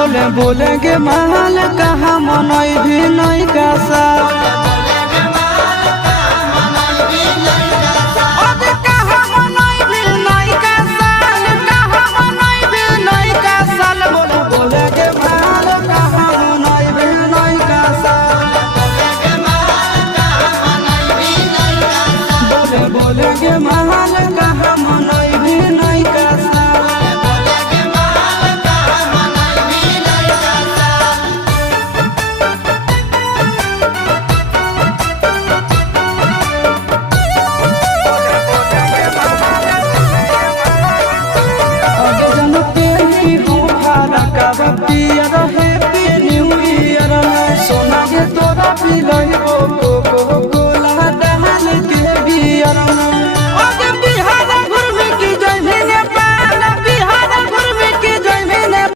बोले बोले के महल कहाँ मनई भी नहीं का साल बोले के महल कहाँ मनई भी नहीं का साल